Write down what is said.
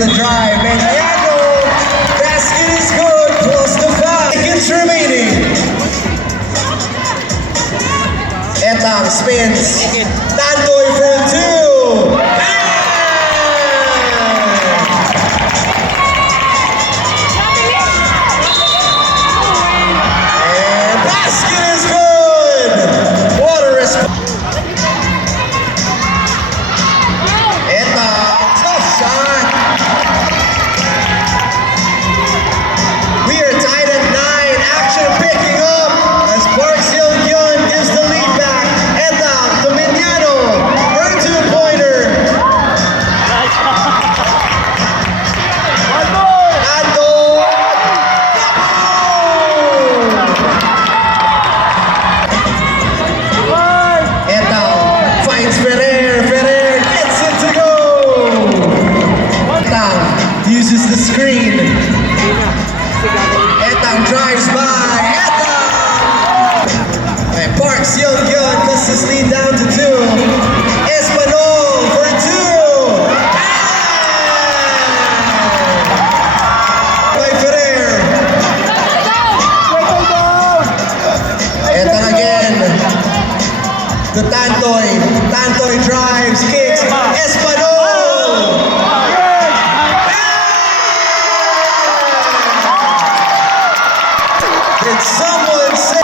the drive. And Iago, basket is good. Plus the 5 seconds remaining. Etang spins. Tantoy for 2. And basket is good. What a response. Etang, tough shot. We are tied at 9. Action picking up as Park Seol-gyun gives the lead back. Etang to Mignano. Her 2-pointer. Ando. Etang finds Ferrer. Ferrer gets it to go. Etang uses the screen. Etang drives by. Etang! And Park Seol-gyun cuts his lead down to 2. Espanol for 2. By Ferrer. Etang again. The Tantoy. Tantoy drives, kicks. Espanol! Did someone say?